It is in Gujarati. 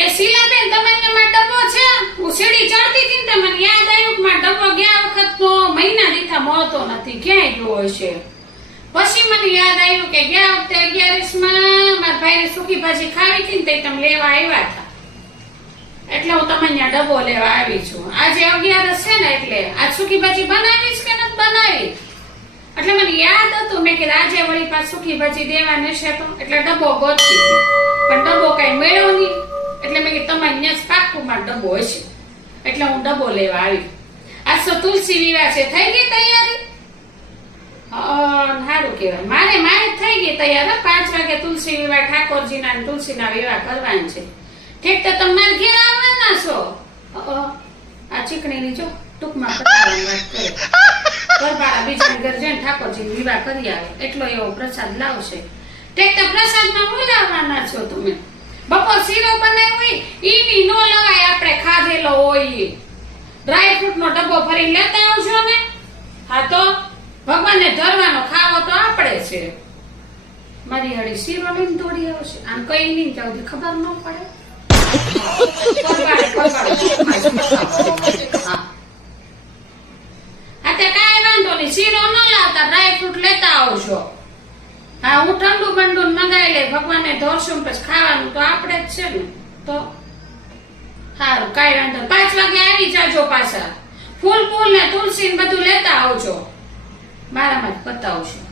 એ શીલાબેન તમે માં ડબ્બો છે હું સીડી ચડતી હતી ને મને યાદ આવ્યું કે માં ડબ્બો ગયા વખતનો મહિના દીઠા મળતો નથી ક્યાંય ગયો હશે પછી મને યાદ આવ્યું કે ગયા વખતે 11 માં મારા ભાઈને સૂકી ભાજી ખાવી હતી ને તે તમે લેવા આવ્યા હતા એટલે હું તમને ત્યાં ડબ્બો લેવા આવી છું આજે 11 છે ને એટલે આ સૂકી ભાજી બનાવી છે કે નથી બનાવી એટલે મને યાદ હતું મેં કીધું આજે વળી પાછું સૂકી ભાજી દેવાની છે તો એટલે ડબ્બો ગોતતી હતી પણ ડબ્બો કઈ મળ્યો નહીં એટલે મેં કીધું તમારે અહીંયા પાક્કું માં ડબ્બો હશે એટલે હું ડબ્બો લેવા આવી આજ તો તુલસી વિવાહ છે થઈ ગઈ તૈયારી સારું કહેવાય મારે થઈ ગઈ તૈયાર 5 વાગે તુલસી વિવાહ ઠાકોરજીના અને તુલસીના વિવાહ કરવાના છે ઠીક તો તમારે ઘેર આવવાના છો આ ચીકણીની જો ટૂંકમાં પતાવવાની વાત કરે ગરબારા બીજા ઘર જઈને ઠાકોરજી વિવાહ કરી આવે એટલો એવો પ્રસાદ લાવશે ઠીક તો પ્રસાદમાં હું લાવવાના છો તમે બપોર શીરો બનાવ્યો હોય ઈ નો લવાય આપણે ખાધેલો હોય ડ્રાય ફ્રૂટ નો ડબ્બો ભરી લેતા આવજો ને હા તો ભગવાનને ધરવાનો ખાવો તો આપણે છે મારી હળી શીરો લઈને તોડી આવશે આમ કઈ નહીં જાવતી ખબર ન પડે હા તે કાંઈ વાંધો નહીં શીરો ન લાવતા ડ્રાય ફ્રૂટ લેતા આવજો હા હું ઠંડુ બંડુ મંગાવી લે ભગવાનને ધોરશું પછી ખાવાનું તો આપણે જ છે ને તો સારું કાંઈ વાંધો 5 વાગે આવી જાજો પાછા ફૂલ ને તુલસી ને બધું લેતા આવજો મારામાં જ પતાવશું